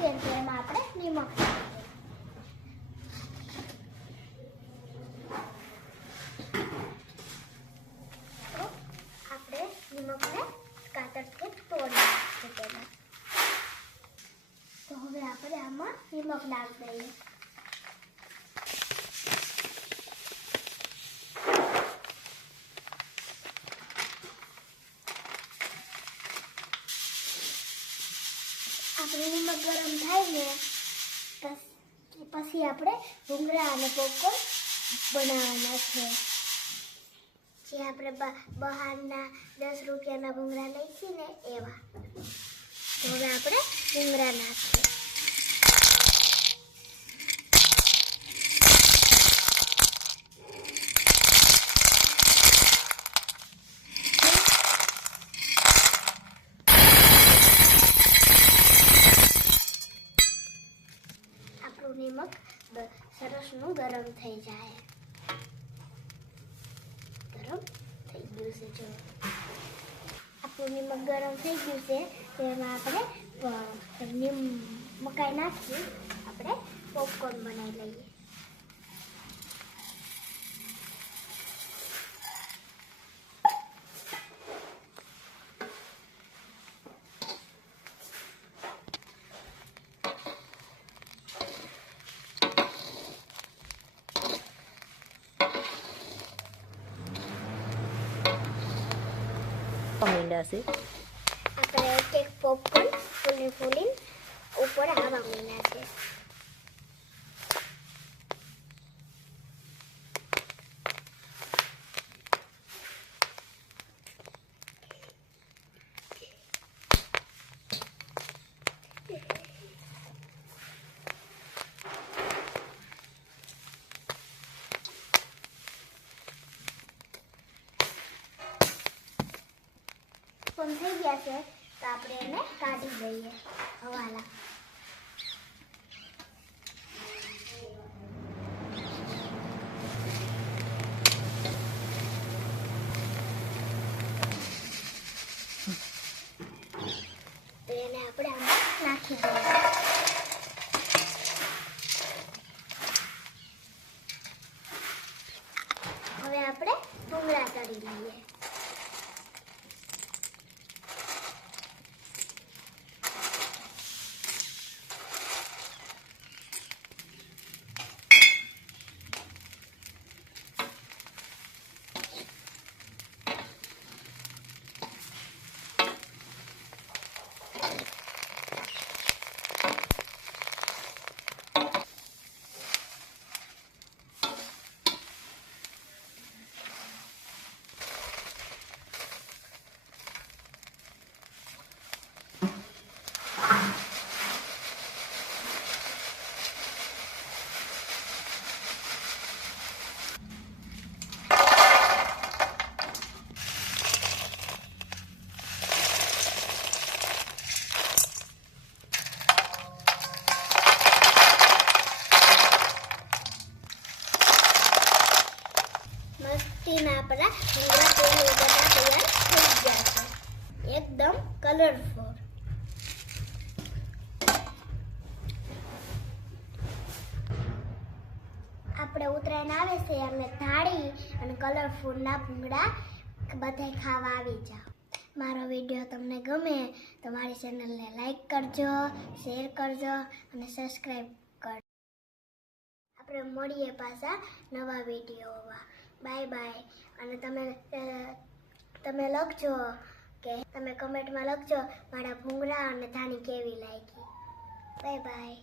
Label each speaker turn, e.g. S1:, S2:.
S1: નાખીએ તો એમાં આપણે નિમક આપણે નિમકને કાતરથી તોડી નાખીએ પહેલા તો હવે આપણે આમાં નિમક નાખી દઈએ આપણે ગરમ થાય ને પછી આપણે ભૂંગળા અને પોપકોર્ન બનાવવાના છે. જે આપણે બહારના દસ રૂપિયાના ભૂંગળા લઈ છીએ ને એવા. તો હવે આપણે ભૂંગળા નાખીએ. આપણું નિમક સરસનું ગરમ થઈ જાય ગરમ થઈ ગયું છે જો આપણું નિમક ગરમ થઈ ગયું છે તો એમાં આપણે નીમ મકાઈ નાખી આપણે પોપકોર્ન બનાવી લઈએ
S2: મીંડા છે
S1: આપણે એક પોપકોર્ન ફૂલી ફૂલી ઉપર આવા મીના છે પણ થઈ ગયા છે, તો આપણે એને કાઢી દઈએ હવાલા. તો એને આપણે આમાં નાખી દઈએ હવે આપણે ભૂંગળા કરી લઈએ. મસ્તીના આપણા વગરના તૈયાર થઈ ગયા છે. એકદમ કલરફુલ આપણે ઉત્તરાયણ આવે છે એટલે થાળી અને કલરફુલના ભૂંગળા બધાય ખાવા આવી જાઓ. મારો વીડિયો તમને ગમે તો મારી ચેનલને લાઈક કરજો શેર કરજો અને સબસ્ક્રાઈબ કરજો. આપણે મળીએ પાછા નવા વિડીયોમાં. બાય બાય અને તમે તમે લખજો કે તમે કમેન્ટમાં લખજો મારા ભૂંગળા અને ધાણી કેવી લાગી. Bye bye